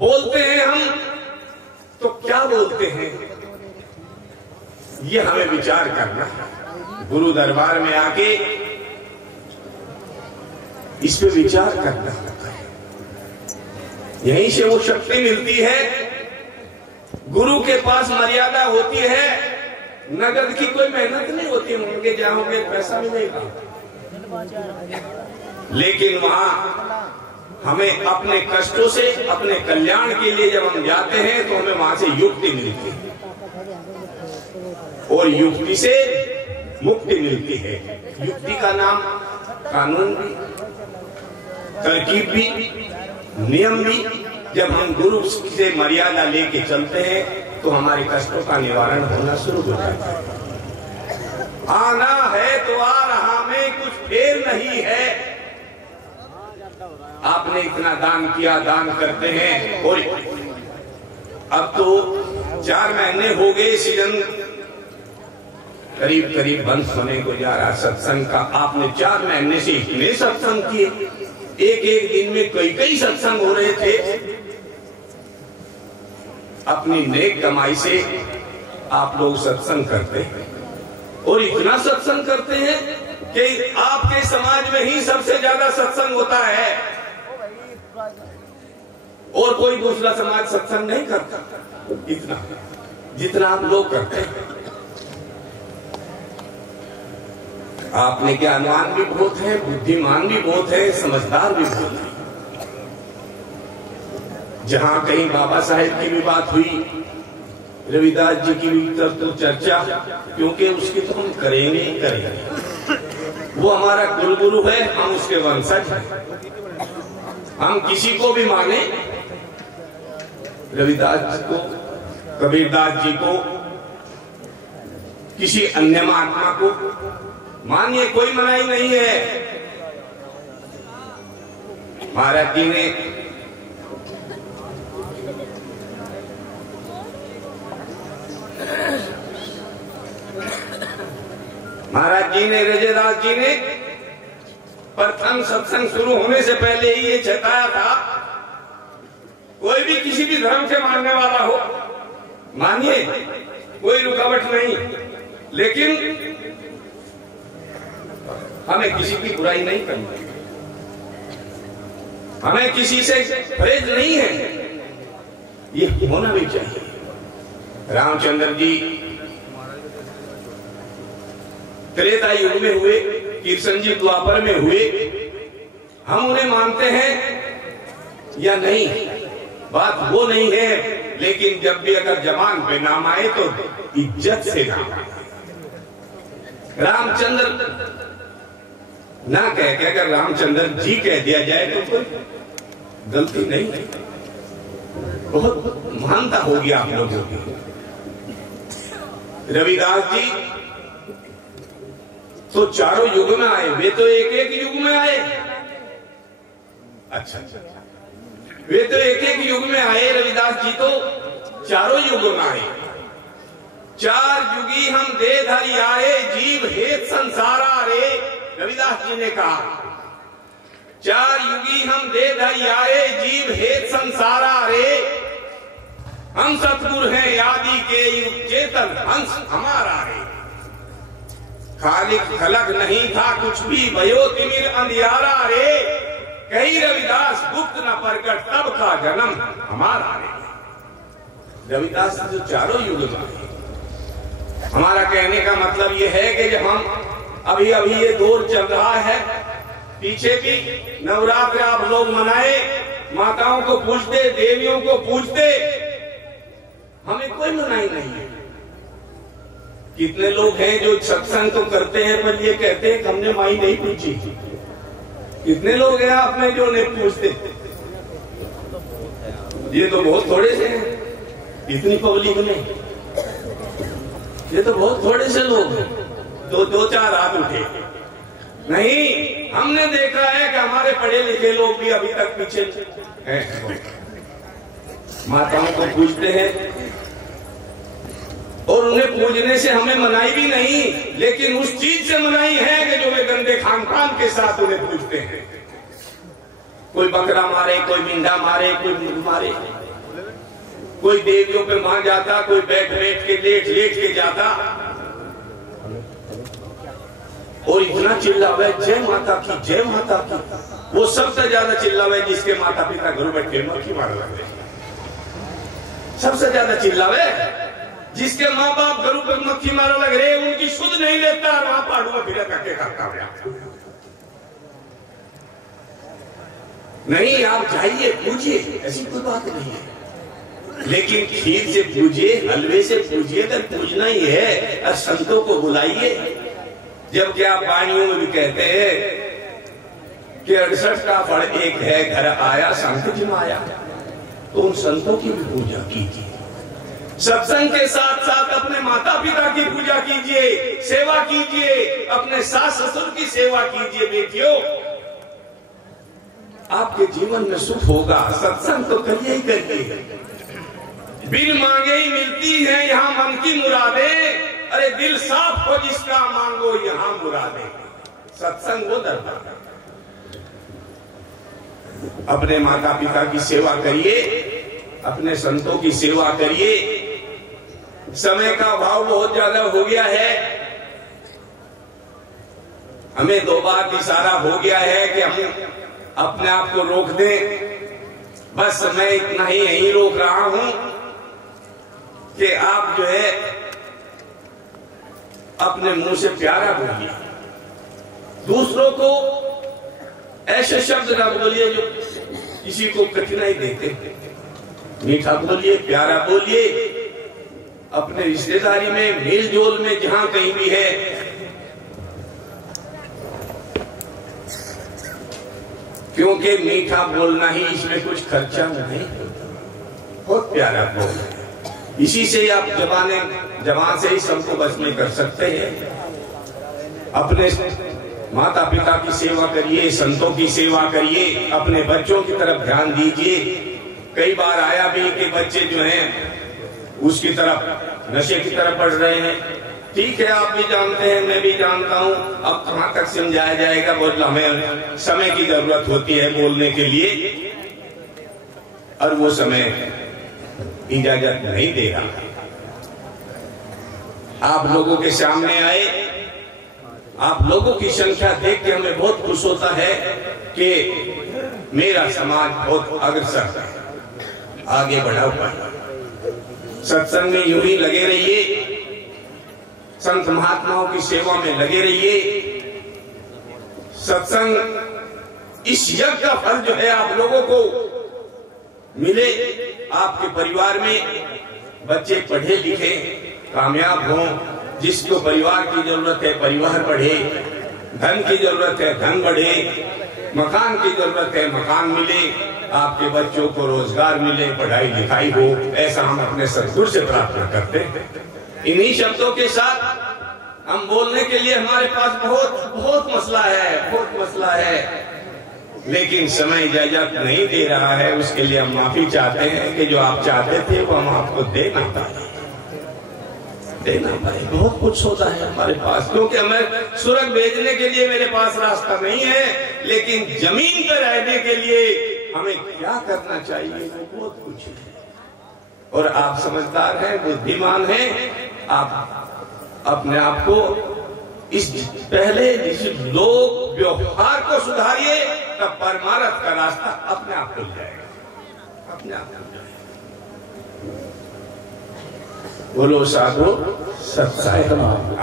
बोलते हैं हम तो क्या बोलते हैं, ये हमें विचार करना है। गुरु दरबार में आके इस पे विचार करना होता है। यहीं से वो शक्ति मिलती है। गुरु के पास मर्यादा होती है। नगद की कोई मेहनत नहीं होती, उनके जाओगे पैसा मिलेगा, लेकिन वहां हमें अपने कष्टों से, अपने कल्याण के लिए जब हम जाते हैं तो हमें वहां से युक्ति मिलती है और युक्ति से मुक्ति मिलती है। युक्ति का नाम कानून भी, तरकीब भी, नियम भी। जब हम गुरु से मर्यादा लेके चलते हैं तो हमारे कष्टों का निवारण होना शुरू हो जाता है। आना है तो आ रहा में कुछ फेर नहीं है। आपने इतना दान किया, दान करते हैं, और अब तो 4 महीने हो गए, सीजन करीब करीब बंद होने को जा रहा सत्संग का। आपने 4 महीने से इतने सत्संग किए, एक एक दिन में कई कई सत्संग हो रहे थे। अपनी नेक कमाई से आप लोग सत्संग करते हैं और इतना सत्संग करते हैं कि आपके समाज में ही सबसे ज्यादा सत्संग होता है और कोई दूसरा समाज सत्संग नहीं करता इतना जितना आप लोग करते हैं। आपने ज्ञानवान भी बहुत है, बुद्धिमान भी बहुत है, समझदार भी बहुत है। जहां कहीं बाबा साहेब की भी बात हुई, रविदास जी की भी तो चर्चा, क्योंकि उसकी तो हम करेंगे ही करेंगे। वो हमारा कुलगुरु है, हम उसके वंशज हैं। हम किसी को भी माने, रविदास जी को, कबीरदास जी को, किसी अन्य महात्मा को मानिए, कोई मनाही नहीं है। महाराज जी ने रजयदास जी ने प्रथम सत्संग शुरू होने से पहले ही ये चेताया था, कोई भी किसी भी धर्म से मानने वाला हो मानिए, कोई रुकावट नहीं, लेकिन हमें किसी की बुराई नहीं करनी, हमें किसी से परहेज नहीं है, ये होना भी चाहिए। रामचंद्र जी त्रेता युग में हुए, कृष्ण जी द्वापर में हुए, हम उन्हें मानते हैं या नहीं, बात वो नहीं है। लेकिन जब भी अगर जबान पे नाम आए तो इज्जत से नाम आए। रामचंद्र ना कह के अगर रामचंद्र जी कह दिया जाए तो कोई गलती नहीं, बहुत महानता होगी आप लोगों की। रविदास जी तो चारों युग में आए, वे तो एक एक युग में आए। अच्छा, वे तो एक एक युग में आए, रविदास जी तो चारों युग में आए। 4 युगी हम दे धरि आए, जीव हेत संसारा रे, रविदास जी ने कहा। 4 युगी हम दे धरि आए, जीव हेत संसारा रे, हम सतगुरु हैं आदि के युग, चेतन हंस हमारा रे। खालिक खलक नहीं था कुछ भी, भयो तिमिर अंधियारा रे, कही रविदास गुप्त न प्रकट, तब का जन्म हमारा रे। रविदास जो चारों युग में, हमारा कहने का मतलब यह है कि जब हम अभी अभी ये दौर चल रहा है, पीछे भी नवरात्र आप लोग मनाए, माताओं को पूजते, देवियों को पूजते, हमें कोई मनाही नहीं है। कितने लोग हैं जो सत्संग तो करते हैं पर ये कहते हैं कि हमने माई नहीं पूछी। कितने लोग हैं आप में जो नहीं पूछते? ये तो बहुत थोड़े से हैं इतनी पब्लिक में, ये तो बहुत थोड़े से लोग हैं, दो 4 हाथ उठे। नहीं, हमने देखा है कि हमारे पढ़े लिखे लोग भी अभी तक पीछे हैं। माताओं को पूजते हैं और उन्हें पूजने से हमें मनाही भी नहीं, लेकिन उस चीज से मनाही है कि जो वे गंदे खान पान के साथ उन्हें पूजते हैं। कोई बकरा मारे, कोई मिंडा मारे, कोई मुर्ग मारे, कोई देवियों पे मान जाता, कोई बैठ बैठ के लेट लेट के जाता, और इतना चिल्लावे जय माता की जय माता की। वो सबसे ज्यादा चिल्लावे जिसके माता पिता घर बैठ के मक्खी मारने लगे। सबसे ज्यादा चिल्लावे जिसके माँ बाप घरों पर मक्खी मारने लग रहे, उनकी सुध नहीं लेता, वहां पाड़ुआ फिर करके करता है। नहीं, आप जाइए पूजिए, ऐसी कोई बात नहीं है, लेकिन खीर से पूजिए, हलवे से पूजिए, तो पूजना ही है। और संतों को बुलाइए। जबकि आप वाणियों में भी कहते हैं कि 68 का फल एक है, घर आया संत जिमाया, तो उन संतों की भी पूजा कीजिए। सत्संग के साथ साथ अपने माता पिता की पूजा कीजिए, सेवा कीजिए, अपने सास ससुर की सेवा कीजिए। बेटियों, आपके जीवन में सुख होगा। सत्संग तो करिए ही करिए। बिन मांगे ही मिलती है यहाँ मन की मुरादें। अरे दिल साफ हो जिसका, मांगो यहाँ मुरादें। सत्संग वो दरबार। अपने माता पिता की सेवा करिए, अपने संतों की सेवा करिए। समय का अभाव बहुत ज्यादा हो गया है। हमें 2 बार इशारा हो गया है कि हम अपने आप को रोक दें। बस मैं इतना ही यही रोक रहा हूं कि आप जो है अपने मुंह से प्यारा बोलिए, दूसरों को ऐसे शब्द ना बोलिए जो किसी को कठिनाई देते। मीठा बोलिए, प्यारा बोलिए। अपने रिश्तेदारी में, मेल जोल में, जहां कहीं भी है, क्योंकि मीठा बोलना ही, इसमें कुछ खर्चा नहीं, बहुत प्यारा बोलना। इसी से आप जबान से ही सबको बस में कर सकते हैं। अपने माता पिता की सेवा करिए, संतों की सेवा करिए, अपने बच्चों की तरफ ध्यान दीजिए। कई बार आया भी कि बच्चे जो हैं उसकी तरफ, नशे की तरफ बढ़ रहे हैं। ठीक है, आप भी जानते हैं, मैं भी जानता हूं। अब कहां तक समझाया जाएगा? बोल, हमें समय की जरूरत होती है बोलने के लिए, और वो समय इजाजत नहीं दे रहा। आप लोगों के सामने आए, आप लोगों की संख्या देख के हमें बहुत खुश होता है कि मेरा समाज बहुत अग्रसर है, आगे बढ़ा हुआ है। सत्संग में यूं ही लगे रहिए, संत महात्माओं की सेवा में लगे रहिए। सत्संग, इस यज्ञ का फल जो है आप लोगों को मिले। आपके परिवार में बच्चे पढ़े लिखे कामयाब हों। जिसको परिवार की जरूरत है परिवार बढ़े, धन की जरूरत है धन बढ़े, मकान की जरूरत है मकान मिले, आपके बच्चों को रोजगार मिले, पढ़ाई लिखाई हो। ऐसा हम अपने सद्गुरु से प्रार्थना करते हैं। इन्हीं शब्दों के साथ हम बोलने के लिए, हमारे पास बहुत मसला है, बहुत मसला है, लेकिन समय इजाजत नहीं दे रहा है। उसके लिए हम माफी चाहते हैं कि जो आप चाहते थे वो हम आपको दे ना पाए। बहुत कुछ होता है हमारे पास, क्योंकि हमें सुरग भेजने के लिए मेरे पास रास्ता नहीं है, लेकिन जमीन पर रहने के लिए हमें क्या करना चाहिए वो बहुत कुछ है। और आप समझदार हैं, बुद्धिमान हैं, आप अपने आप को इस पहले लोग व्यवहार को सुधारिए, तब परमार्थ का रास्ता अपने आप खुल जाएगा, अपने आप खुल जाएगा। बोलो साधु सत्साई।